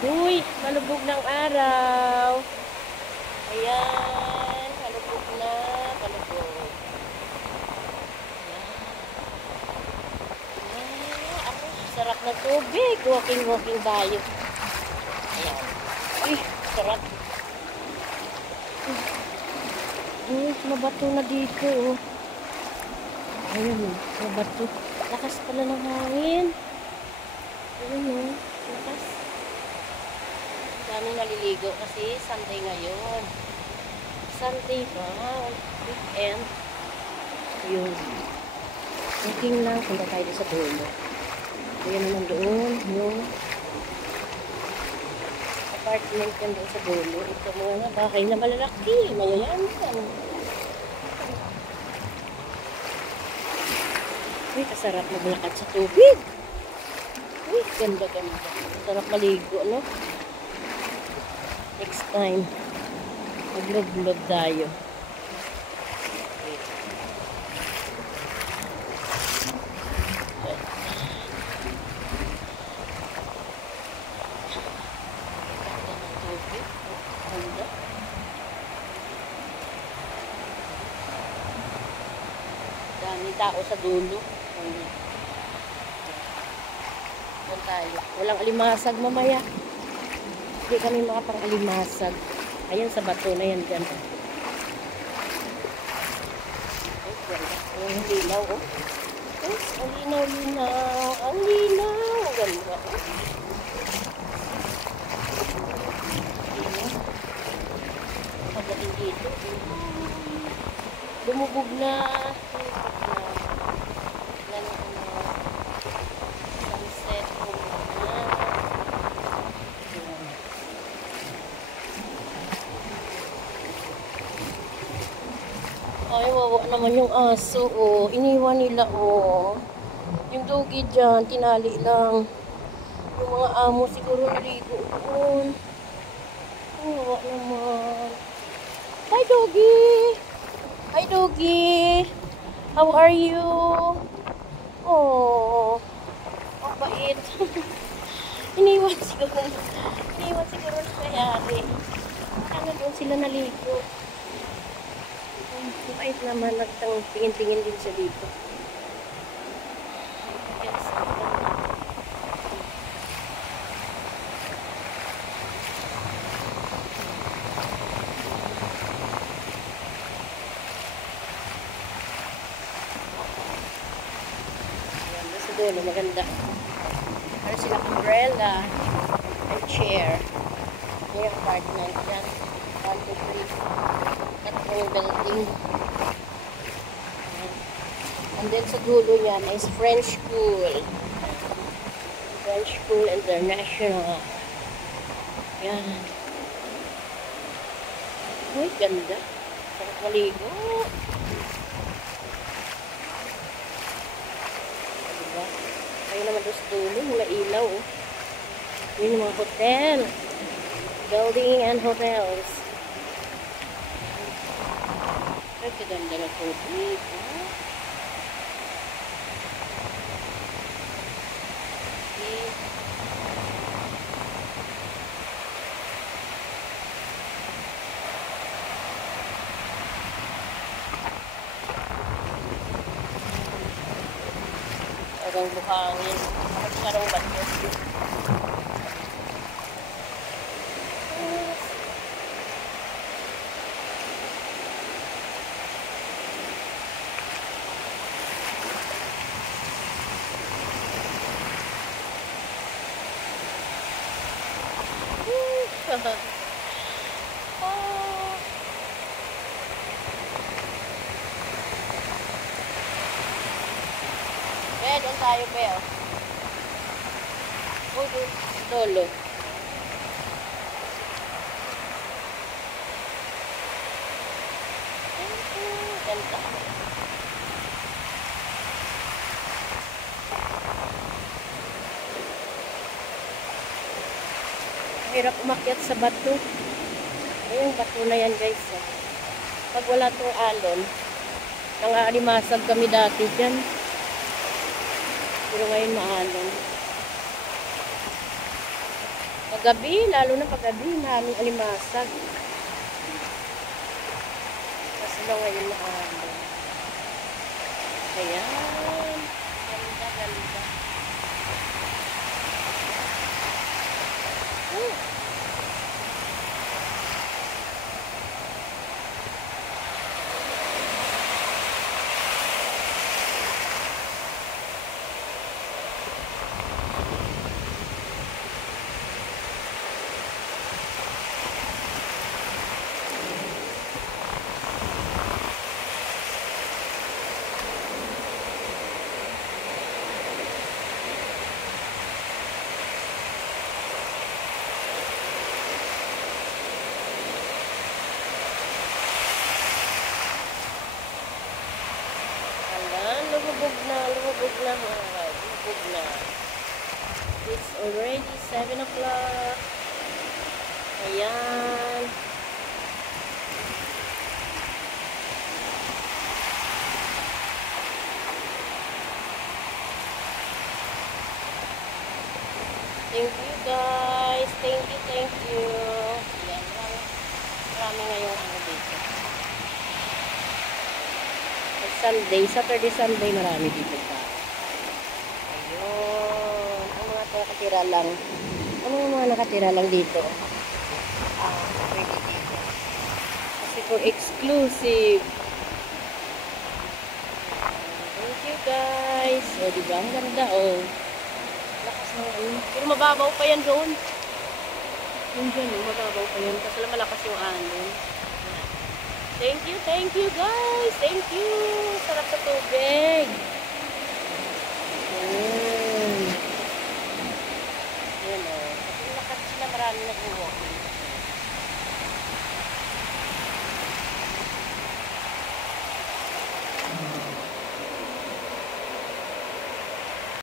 Uy, malubog ng araw. Ayan, malubog na, malubog. Ayan. Ako, sarap ng tubig. Walking tayo. Ayan. Uy, sarap. Uy, mabato na dito. Oh. Ayun, mabato. Lakas pala ng hangin. Ayun, oh. Lakas. Dami naliligo kasi Sunday ngayon. Sunday ba? Weekend. Ayun. Walking lang. Punta tayo sa dulo. Ayan naman doon. Yung apartment yan doon sa dulo. Ito mga bahay na malalaki. Mayayaman. Uy, kasarap maglakad sa tubig. Uy, ganda-ganda. Sarap maligo, no? Next time, maglog-log tayo. Dami tao sa dulo. Doon tayo. Walang alimasag mamaya. Hindi kami makapang-alimasag. Ayan sa bato na yan dyan. Ang linaw, oh. Ang linaw-linaw. Ang linaw. Ganda, oh. Pagdating dito. Lumubog na. Sunset. Ay, wawa naman yung aso, oh. Iniwan nila, oh. Yung doggy dyan, tinali lang. Yung mga amo siguro naligo doon. Ay, wawa naman. Hi, doggy! Hi, doggy! How are you? Oh, ang bait. Iniwan siguro na kayari. Ano doon sila naligo? Mabait naman, nagtingin-tingin din siya dito. Yes. Ayan, nasa dulo, maganda. Para silang umbrella and chair. May apartment yan. 1, 2, 3. Tatlong building. And then sa dulo yan is French School. French School International. Yan. Uy, ganda. Sarap maligo. Diba? Ayun naman doon sa dulo. Mula ilaw. Oh. Yun yung mga hotel. Building and hotels. Ay, kaganda na tubig. Hanggang buhangin. Magkarong bato. Doon tayo, Bel. Uy, dolo. Ganda. Hirap umakyat sa bato. Ayun, bato na yan, guys. Pag wala tong alon, nang-aalimasag kami dati dyan. Pero ngayon maalon. Pag Paggabi, lalo na paggabi, maraming alimasag. Kasi lang ngayon na araw. Ayan. Ganda, ganda. Lumubog na, lumubog na, lumubog na. It's already 7 o'clock. Ayan. Thank you guys. Thank you, thank you. Ayan, marami ngayong ano dito. Sunday, Saturday, Sunday, marami dito pa. Ayun. Ang mga nakatira lang. Ang mga nakatira lang dito. Pwede dito. Kasi for exclusive. Thank you guys. O, diba? Ang ganda, oh. Lakas ng ano. Pero mababaw pa yan doon. Yun dyan, oh. Mababaw pa yan. Kasi malakas yung ano. Thank you guys. Thank you. Sarap sa tubig. Ayan o. Kasi lakas sila, marami nag-walk.